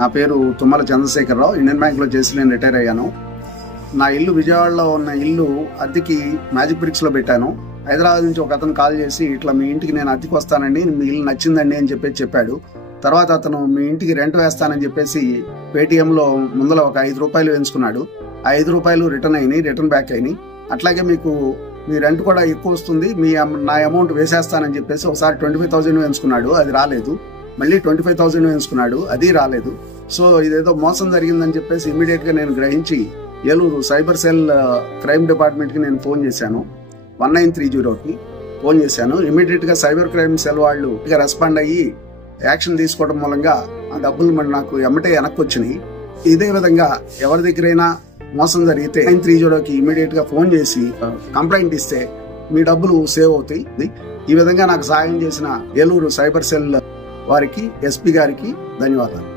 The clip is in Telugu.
నా పేరు తుమ్మల చంద్రశేఖరరావు. ఇండియన్ బ్యాంక్ లో చేసి నేను రిటైర్ అయ్యాను. నా ఇల్లు విజయవాడలో ఉన్న ఇల్లు అద్దెకి మ్యాజిక్ బ్రిక్స్ లో పెట్టాను. హైదరాబాద్ నుంచి ఒక అతను కాల్ చేసి ఇట్లా మీ ఇంటికి నేను అద్దెకి వస్తానండి, మీ ఇల్లు నచ్చిందండి అని చెప్పాడు. తర్వాత అతను మీ ఇంటికి రెంట్ వేస్తానని చెప్పేసి పేటిఎంలో ముందర ఒక ₹5 వేయించుకున్నాడు. ఆ ₹5 రిటర్న్ బ్యాక్ అయినాయి. అట్లాగే మీకు మీ రెంట్ కూడా ఎక్కువ వస్తుంది, నా అమౌంట్ వేసేస్తానని చెప్పేసి ఒకసారి 25,000 వేయించుకున్నాడు, అది రాలేదు. మళ్ళీ 25,000 వేయించుకున్నాడు, అది రాలేదు. సో ఇదేదో మోసం జరిగిందని చెప్పేసి ఇమీడియట్ గా నేను గ్రహించి Eluru cyber cell crime department కి నేను ఫోన్ చేశాను. 1930కి ఫోన్ చేశాను. ఇమీడియట్ గా సైబర్ క్రైమ్ సెల్ వాళ్ళు రెస్పాండ్ అయ్యి యాక్షన్ తీసుకోవడం మూలంగా ఆ డబ్బులు మరి నాకు వెనక్కి వచ్చినాయి. ఇదే విధంగా ఎవరి దగ్గరైనా మోసం జరిగితే 930కి ఇమీడియట్ గా ఫోన్ చేసి కంప్లైంట్ ఇస్తే మీ డబ్బులు సేవ్ అవుతాయి. ఈ విధంగా నాకు సహాయం చేసిన ఏలూరు సైబర్ సెల్ వారికి, ఎస్పీ గారికి ధన్యవాదాలు.